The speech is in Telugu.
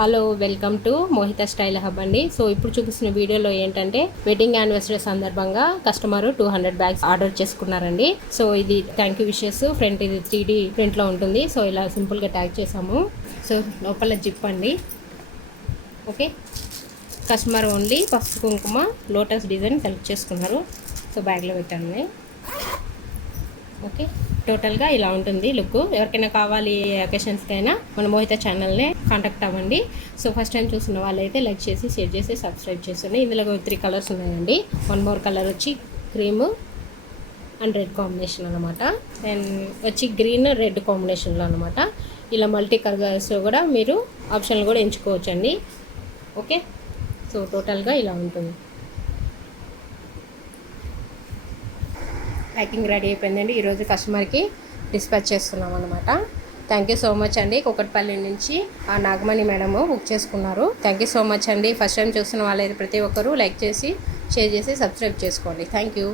Hello, welcome to Mohita style hub అండి. సో ఇప్పుడు చూపిస్తున్న వీడియోలో ఏంటంటే వెడ్డింగ్ యానివర్సరీ సందర్భంగా కస్టమర్ 200 బ్యాగ్స్ ఆర్డర్ చేసుకున్నారండి. సో ఇది థ్యాంక్ యూ విషెస్. ఫ్రంట్ ఇది 3D ప్రింట్లో ఉంటుంది. సో ఇలా సింపుల్గా ట్యాగ్ చేసాము. సో లోపల జిప్ అండి. ఓకే, కస్టమర్ ఓన్లీ పసుపు కుంకుమ లోటస్ డిజైన్ సెలెక్ట్ చేసుకున్నారు. సో బ్యాగ్లో పెట్టండి. ఓకే, టోటల్గా ఇలా ఉంటుంది లుక్. ఎవరికైనా కావాలి అకేషన్స్కైనా మన మోహిత ఛానల్నే కాంటాక్ట్ అవ్వండి. సో ఫస్ట్ టైం చూస్తున్న వాళ్ళైతే లైక్ చేసి షేర్ చేసి సబ్స్క్రైబ్ చేస్తుంది. ఇందులో 3 కలర్స్ ఉన్నాయండి. 1 మోర్ కలర్ వచ్చి క్రీమ్ అండ్ రెడ్ కాంబినేషన్ అనమాట. అండ్ వచ్చి గ్రీన్ రెడ్ కాంబినేషన్లో అనమాట. ఇలా మల్టీ కలర్స్ కూడా మీరు ఆప్షన్లు కూడా ఎంచుకోవచ్చు అండి. ఓకే, సో టోటల్గా ఇలా ఉంటుంది. ప్యాకింగ్ రెడీ అయిపోయిందండి. ఈరోజు కస్టమర్కి డిస్పాచ్ చేస్తున్నాం అనమాట. థ్యాంక్ యూ సో మచ్ అండి. కుకట్పల్లి నుంచి ఆ నాగమణి మేడము బుక్ చేసుకున్నారు. థ్యాంక్ యూ సో మచ్ అండి. ఫస్ట్ టైం చూస్తున్న వాళ్ళైతే ప్రతి ఒక్కరూ లైక్ చేసి షేర్ చేసి సబ్స్క్రైబ్ చేసుకోండి. Thank you.